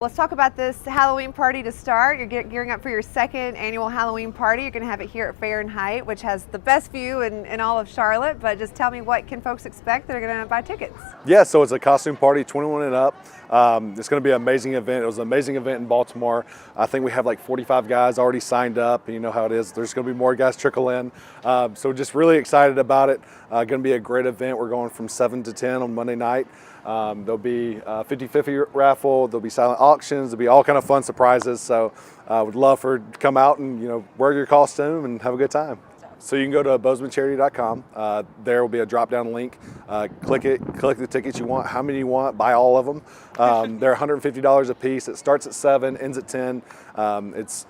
Let's talk about this Halloween party to start. You're gearing up for your second annual Halloween party. You're going to have it here at Fahrenheit, which has the best view in all of Charlotte. But just tell me, what can folks expect that are going to buy tickets? Yeah, so it's a costume party, 21 and up. It's going to be an amazing event. It was an amazing event in Baltimore. I think we have like 45 guys already signed up. You know how it is. There's going to be more guys trickle in. So just really excited about it. Going to be a great event. We're going from 7 to 10 on Monday night. There'll be a 50-50 raffle. There'll be silent auctions. There'll be all kind of fun surprises. So would love for to come out and wear your costume and have a good time. So you can go to bozemanCharity.com. There will be a drop-down link. Click it, collect the tickets you want, how many you want, buy all of them. They're $150 a piece. It starts at 7, ends at 10. It's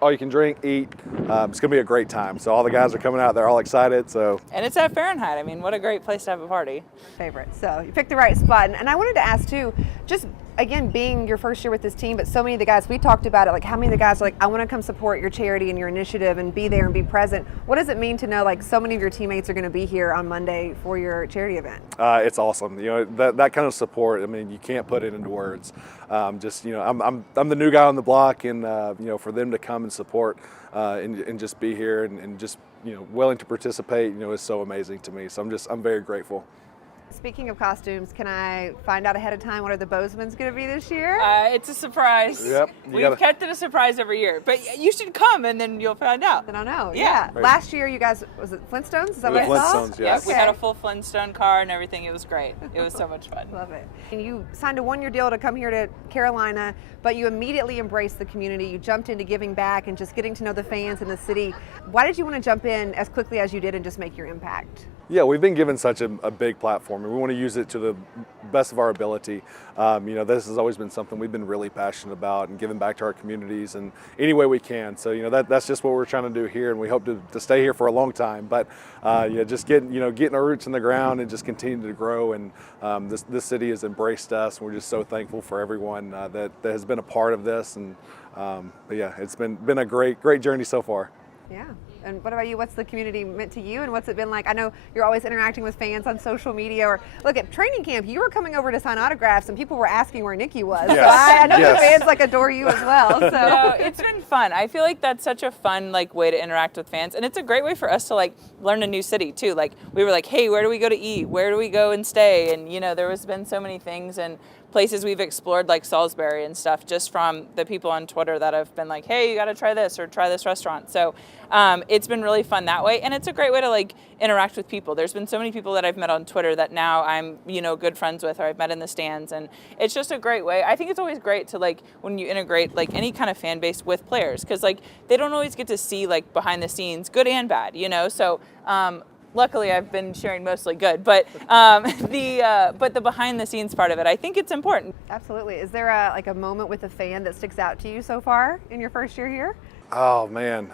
all you can drink, eat. It's going to be a great time. So all the guys are coming out. They're all excited. And it's at Fahrenheit. I mean, what a great place to have a party. Favorite. So you picked the right spot. And I wanted to ask too, just again, being your first year with this team, but so many of the guys, we talked about it, like how many of the guys are like, I want to come support your charity and your initiative and be there and be present. What does it mean to know like so many of your teammates are going to be here on Monday for your charity event? It's awesome. That kind of support, I mean, you can't put it into words. I'm the new guy on the block, and for them to come and support and just be here and just willing to participate, is so amazing to me. So I'm very grateful. Speaking of costumes, can I find out ahead of time what are the Bozemans going to be this year? It's a surprise. Yep. We've kept it a surprise every year, but you should come and then you'll find out. Then I'll know. Yeah. Right. Last year, you guys, was it Flintstones? Is that what I saw? Flintstones, yes. We had a full Flintstone car and everything. It was great. It was so much fun. Love it. And you signed a one-year deal to come here to Carolina, but you immediately embraced the community. You jumped into giving back and just getting to know the fans in the city. Why did you want to jump in as quickly as you did and just make your impact? Yeah, we've been given such a big platform, and we want to use it to the best of our ability. This has always been something we've been really passionate about, and giving back to our communities in any way we can. So that's just what we're trying to do here, and we hope to stay here for a long time. But just getting our roots in the ground and just continue to grow. And this city has embraced us, and we're just so thankful for everyone that has been a part of this. And it's been a great journey so far. Yeah. And what about you? What's the community meant to you, and what's it been like? I know you're always interacting with fans on social media, or look at training camp. You were coming over to sign autographs, and people were asking where Nikki was. Yes. So I know Yes. the fans like adore you as well. So No, it's been fun. I feel like that's such a fun way to interact with fans, and it's a great way for us to learn a new city too. We were like, hey, where do we go to eat? Where do we go and stay? And there has been so many things and places we've explored, like Salisbury and stuff, just from the people on Twitter that have been like, hey, you got to try this or try this restaurant. So it's been really fun that way, and it's a great way to interact with people. There's been so many people that I've met on Twitter that now I'm good friends with, or I've met in the stands, and it's just a great way. I think it's always great to when you integrate any kind of fan base with players, because they don't always get to see behind the scenes, good and bad, So luckily, I've been sharing mostly good, but the behind the scenes part of it, I think it's important. absolutely. Is there a moment with a fan that sticks out to you so far in your first year here? Oh man,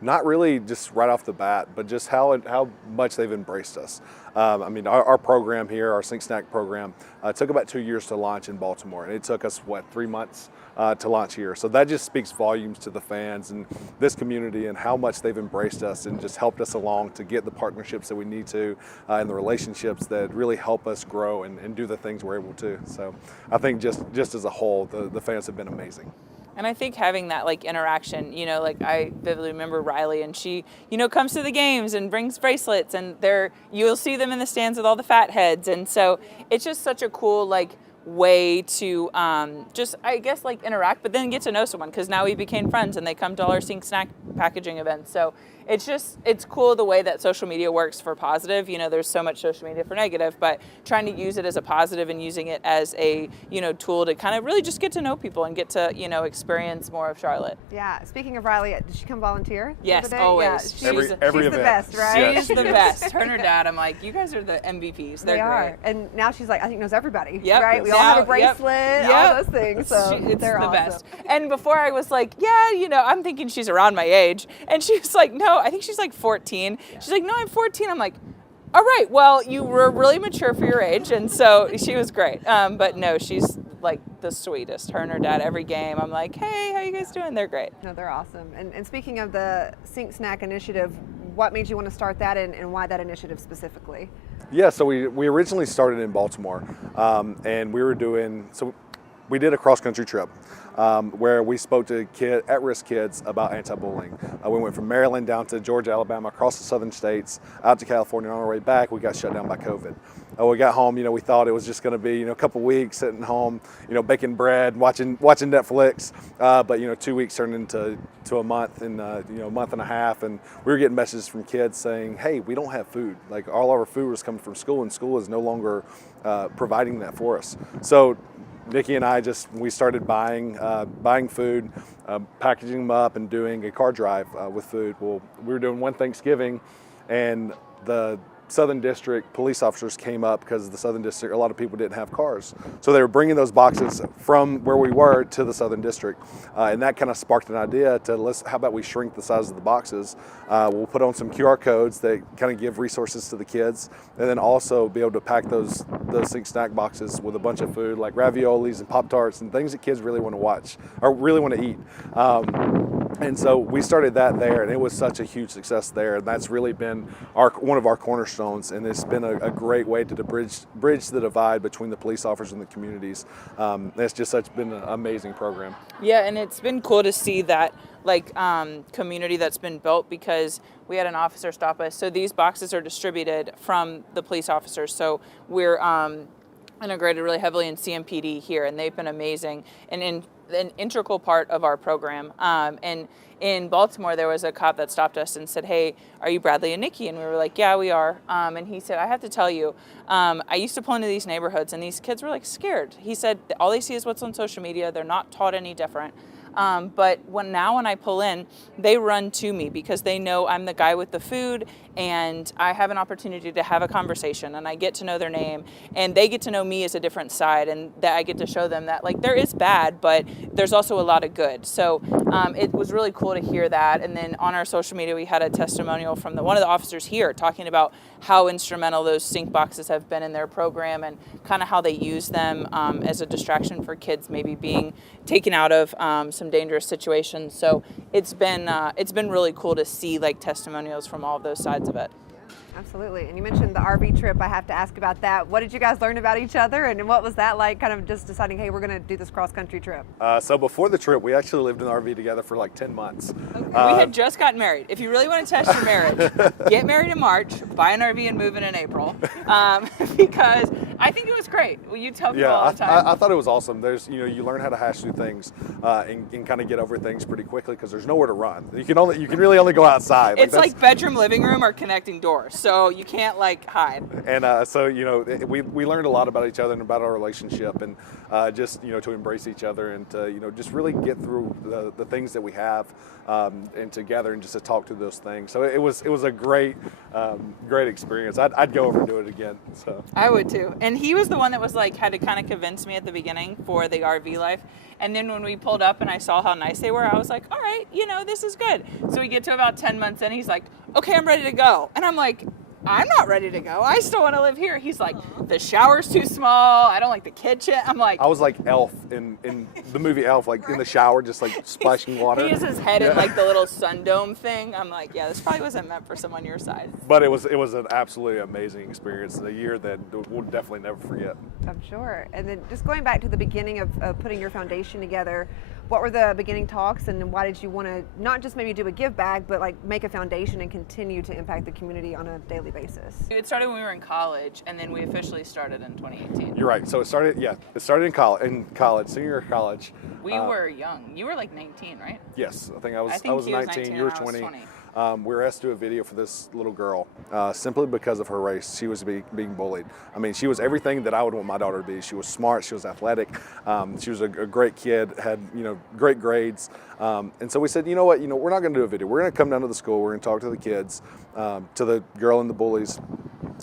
not really just right off the bat, but just how much they've embraced us. Our program here, our Sink Snack program, took about 2 years to launch in Baltimore, and it took us 3 months to launch here. So that just speaks volumes to the fans and this community, and how much they've embraced us and just helped us along to get the partnerships that we need to, and the relationships that really help us grow and do the things we're able to. So I think just as a whole, the fans have been amazing. And I think having that interaction, I vividly remember Riley, and she, comes to the games and brings bracelets, and you'll see them in the stands with all the fat heads. And so it's just such a cool way to interact, but then get to know someone, because now we became friends and they come to all our Sink Snack packaging events. So it's cool the way that social media works for positive. There's so much social media for negative, but trying to use it as a positive and using it as a tool to kind of really just get to know people and get to experience more of Charlotte. Yeah. Speaking of Riley, did she come volunteer? Yes, the other day? always. Yeah, Every she's event. the best, right? She's the best. Her and her dad, I'm like, you guys are the MVPs. They're They are. great. And now she's I think knows everybody. Yep. Right? We all have a Yep. bracelet, Yep. all those things. So It's they're the awesome. best. And before I was like, I'm thinking she's around my age. And she was like, no, I think she's 14. Yeah. She's like, no, I'm 14. I'm like, all right, well, you were really mature for your age. And so she was great. But no, she's the sweetest. Her and her dad every game. I'm like, hey, how you guys doing? They're great. No, they're awesome. And speaking of the Sink Snack initiative, what made you want to start that, and why that initiative specifically? Yeah, so we originally started in Baltimore, and we were doing, so we did a cross-country trip where we spoke to at-risk kids about anti-bullying. We went from Maryland down to Georgia, Alabama, across the southern states, out to California. On our way back, we got shut down by COVID. We got home, we thought it was just going to be, a couple weeks sitting home, baking bread, watching Netflix. But 2 weeks turned into a month and a month and a half, and we were getting messages from kids saying, "Hey, we don't have food. Like all our food was coming from school, and school is no longer providing that for us." So Nikki and I we started buying food, packaging them up, and doing a car drive with food. Well, we were doing one Thanksgiving, and the Southern District police officers came up because the Southern District, a lot of people didn't have cars. So they were bringing those boxes from where we were to the Southern District. And that kind of sparked an idea to how about we shrink the size of the boxes? We'll put on some QR codes that kind of give resources to the kids, and then also be able to pack those snack boxes with a bunch of food like raviolis and Pop-Tarts and things that kids really want to watch or really want to eat. And so we started that there, and it was such a huge success there. And that's really been one of our cornerstones, and it's been a great way to bridge the divide between the police officers and the communities. It's just been an amazing program. Yeah, and it's been cool to see that community that's been built, because we had an officer stop us. So these boxes are distributed from the police officers. So we're integrated really heavily in CMPD here, and they've been amazing and an integral part of our program. And in Baltimore, there was a cop that stopped us and said, "Hey, are you Bradley and Nikki?" And we were like, "Yeah, we are." And he said, "I have to tell you, I used to pull into these neighborhoods, and these kids were like scared." He said, "All they see is what's on social media. They're not taught any different. But when I pull in, they run to me because they know I'm the guy with the food, and I have an opportunity to have a conversation, and I get to know their name, and they get to know me as a different side, and that I get to show them that there is bad, but there's also a lot of good." So it was really cool to hear that. And then on our social media, we had a testimonial from one of the officers here talking about how instrumental those sync boxes have been in their program, and kind of how they use them as a distraction for kids maybe being taken out of some dangerous situations. So it's been really cool to see testimonials from all of those sides of it. Absolutely. And you mentioned the RV trip. I have to ask about that. What did you guys learn about each other, and what was that like, kind of just deciding, hey, we're going to do this cross-country trip? So before the trip, we actually lived in an RV together for 10 months. Okay. We had just gotten married. If you really want to test your marriage, get married in March, buy an RV, and move in April. Because I think it was great. Well, you tell people all the time. I thought it was awesome. There's, you learn how to hash through things and kind of get over things pretty quickly, because there's nowhere to run. You can really only go outside. It's like bedroom, living room, or connecting doors. So you can't hide. And so we learned a lot about each other and about our relationship, and just to embrace each other, and to just really get through the things that we have and together, and just to talk through those things. So it was a great experience. I'd go over and do it again. So I would too. And he was the one that was had to kind of convince me at the beginning for the RV life. And then when we pulled up and I saw how nice they were, I was like, all right, this is good. So we get to about 10 months in, he's like, "Okay, I'm ready to go." And I'm like, "I'm not ready to go. I still want to live here." He's like, "The shower's too small. I don't like the kitchen." I'm like, I was like Elf in the movie Elf, in the shower, just splashing water. He has his head in the little sun dome thing. I'm like, yeah, this probably wasn't meant for someone your size. But it was an absolutely amazing experience. A year that we'll definitely never forget. I'm sure. And then just going back to the beginning of putting your foundation together, what were the beginning talks, and why did you want to not just maybe do a give back, but make a foundation and continue to impact the community on a daily basis? It started when we were in college, and then we officially started in 2018. You're right. So it started in college, senior year of college. We were young. You were 19, right? Yes, I think I was 19, you were 20. We were asked to do a video for this little girl simply because of her race. She was being bullied. I mean, she was everything that I would want my daughter to be. She was smart. She was athletic. She was a great kid. Had great grades. And so we said, you know what? We're not going to do a video. We're going to come down to the school. We're going to talk to the kids, to the girl and the bullies,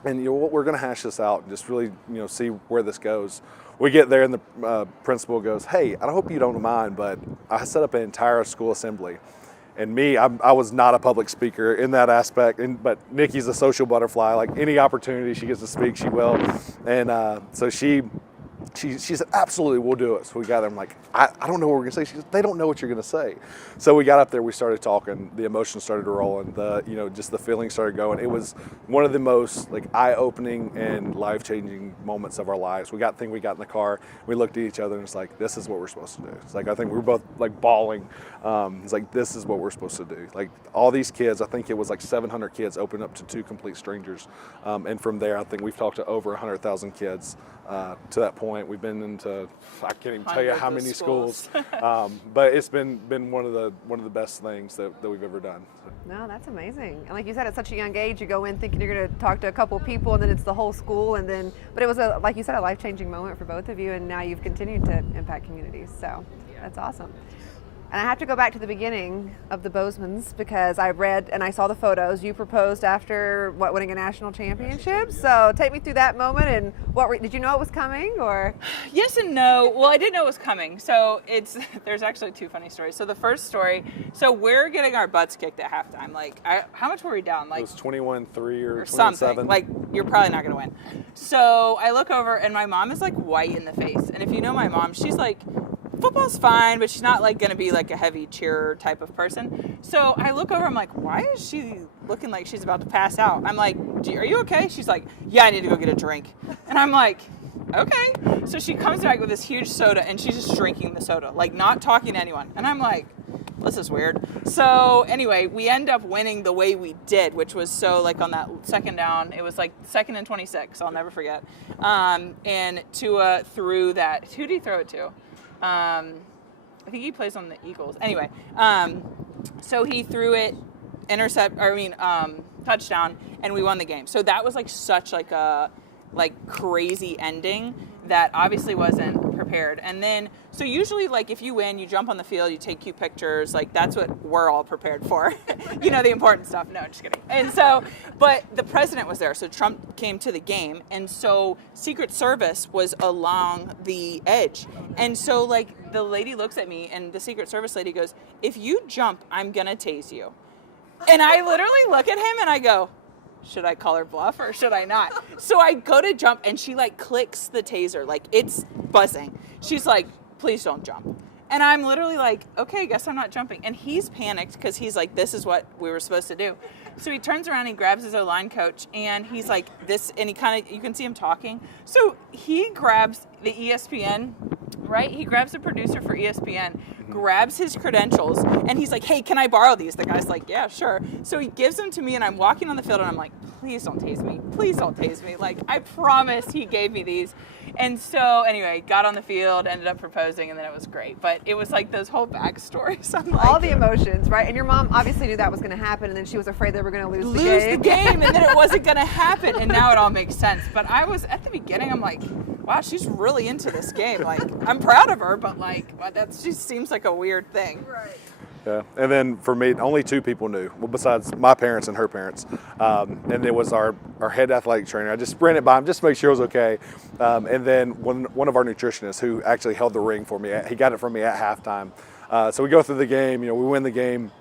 and we're going to hash this out and just really see where this goes. We get there, and the principal goes, "Hey, I hope you don't mind, but I set up an entire school assembly." And me, I was not a public speaker in that aspect, but Nikki's a social butterfly. Any opportunity she gets to speak, she will. And so she she said, absolutely, we'll do it. So we got there. I'm like, I don't know what we're going to say. She goes, they don't know what you're going to say. So we got up there, we started talking, the emotions started rolling, just the feelings started going. It was one of the most eye-opening and life-changing moments of our lives. We got in the car, we looked at each other and it's like, this is what we're supposed to do. It's like, I think we were both bawling. It's like, this is what we're supposed to do. Like all these kids, I think it was 700 kids opened up to 2 complete strangers. And from there, I think we've talked to over 100,000 kids. To that point, we've been into, I can't even tell you how many schools, but it's been one of the best things that we've ever done. No, that's amazing. And like you said, at such a young age, you go in thinking you're going to talk to a couple of people, and then it's the whole school, but it was like you said, a life-changing moment for both of you, and now you've continued to impact communities. So that's awesome. And I have to go back to the beginning of the Bozemans because I read and I saw the photos. You proposed after winning a national championship. So take me through that moment and did you know it was coming or? Yes and no. Well, I didn't know it was coming. So there's actually 2 funny stories. So the first story, so we're getting our butts kicked at halftime. How much were we down? It was 21-3 or something. You're probably not going to win. So I look over and my mom is white in the face. And if you know my mom, she's football's fine, but she's not going to be a heavy cheerer type of person. So I look over, I'm like, why is she looking like she's about to pass out? I'm like, are you okay? She's like, yeah, I need to go get a drink. And I'm like, okay. So she comes back with this huge soda and she's just drinking the soda, not talking to anyone. And I'm like, this is weird. So anyway, we end up winning the way we did, which was so on that second down, it was 2nd and 26. I'll never forget. And Tua threw that. Who did he throw it to? I think he plays on the Eagles. Anyway, so he threw it, touchdown, and we won the game. So that was such a crazy ending that obviously wasn't prepared. And then, so usually if you win, you jump on the field, you take cute pictures, that's what we're all prepared for. The important stuff. No, just kidding. And so, but the president was there. So Trump came to the game. And so Secret Service was along the edge. And so the lady looks at me and the Secret Service lady goes, if you jump, I'm going to tase you. And I literally look at him and I go, should I call her bluff or should I not? So I go to jump and she clicks the taser. It's buzzing. She's like, please don't jump. And I'm literally okay, guess I'm not jumping. And he's panicked because he's this is what we were supposed to do. So he turns around and he grabs his O-line coach and he's this, and you can see him talking. So he grabs the ESPN, right? He grabs the producer for ESPN, grabs his credentials, and he's like, hey, can I borrow these? The guy's like, yeah, sure. So he gives them to me and I'm walking on the field and I'm like, please don't tase me. Please don't tase me. I promise he gave me these. And so anyway, got on the field, ended up proposing, and then it was great. But it was those whole backstories. All the emotions, right? And your mom obviously knew that was going to happen, and then she was afraid they were going to lose the game. And then it wasn't going to happen. And now it all makes sense. But I was, at the beginning, I'm like, wow, she's really into this game. I'm proud of her, but wow, that just seems like a weird thing. Right. Yeah, and then for me, only 2 people knew, well, besides my parents and her parents, and it was our head athletic trainer. I just ran it by him just to make sure it was okay, and then one of our nutritionists who actually held the ring for me, he got it from me at halftime. So we go through the game, we win the game,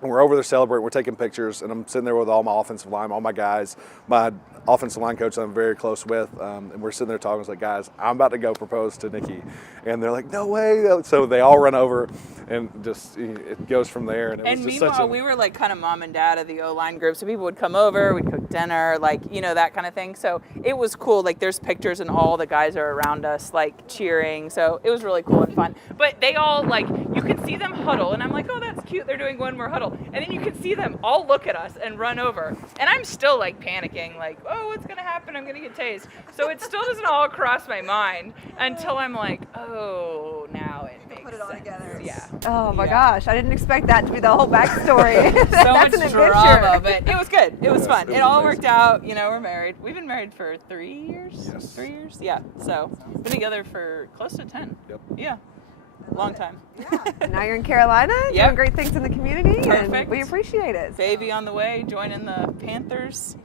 and we're over there celebrating, we're taking pictures, and I'm sitting there with all my offensive line, all my guys, my offensive line coach that I'm very close with, and we're sitting there talking. It's like, guys, I'm about to go propose to Nikki. And they're like, no way. So they all run over, and just it goes from there. And, was just meanwhile, we were kind of mom and dad of the O-line group, so people would come over, we'd cook dinner, that kind of thing. So it was cool. There's pictures and all the guys are around us, cheering. So it was really cool and fun. But they all, you can see them huddle, and I'm like, oh, that's cute. They're doing one more huddle. And then you can see them all look at us and run over. And I'm still panicking, oh, what's going to happen? I'm going to get tased. So it still doesn't all cross my mind until I'm like, oh, now it makes Put it all sense. together. Yeah. Oh my gosh, I didn't expect that to be the whole backstory. So much an drama, but it was good. It was fun. It was It all amazing. worked out. We're married. We've been married for 3 years? Yes. 3 years? Yeah. So been together for close to 10. Yep. Yeah. Long time. Yeah. Now you're in Carolina, Yep. doing great things in the community, and Perfect. we appreciate it. Baby on the way, joining the Panthers